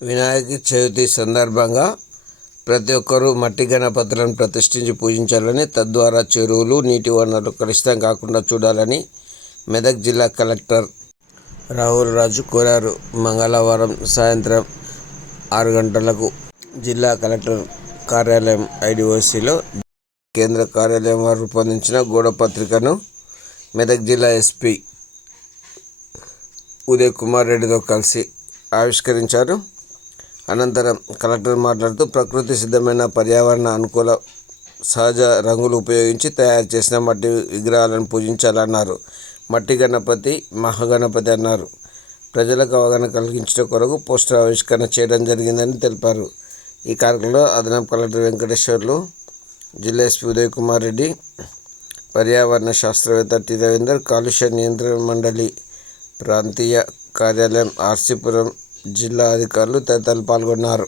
వినాయక చవితి సందర్భంగా ప్రతి ఒక్కరూ మట్టి గణపతులను ప్రతిష్ఠించి పూజించాలని తద్వారా చెరువులు నీటి వనరులు కలుషితం కాకుండా చూడాలని మెదక్ జిల్లా కలెక్టర్ రాహుల్ రాజు కోరారు. మంగళవారం సాయంత్రం ఆరు గంటలకు జిల్లా కలెక్టర్ కార్యాలయం ఐడిఓసిలో కేంద్ర కార్యాలయం వారు రూపొందించిన గోడ పత్రికను మెదక్ జిల్లా ఎస్పీ ఉదయ్ కుమార్ రెడ్డితో కలిసి ఆవిష్కరించారు. అనంతరం కలెక్టర్ మాట్లాడుతూ ప్రకృతి సిద్ధమైన పర్యావరణ అనుకూల సహజ రంగులు ఉపయోగించి తయారు చేసిన మట్టి విగ్రహాలను పూజించాలన్నారు. మట్టి గణపతి మహాగణపతి అన్నారు. ప్రజలకు అవగాహన కలిగించడం కొరకు పోస్టర్ ఆవిష్కరణ చేయడం జరిగిందని తెలిపారు. ఈ కార్యక్రమంలో అదనపు కలెక్టర్ వెంకటేశ్వర్లు జిల్లా ఎస్పీ ఉదయ్ కుమార్ రెడ్డి పర్యావరణ శాస్త్రవేత్త టి రవీందర్ కాలుష్య నియంత్రణ మండలి ప్రాంతీయ కార్యాలయం ఆర్సీపురం జిల్లా అధికారులు తదితరులు పాల్గొన్నారు.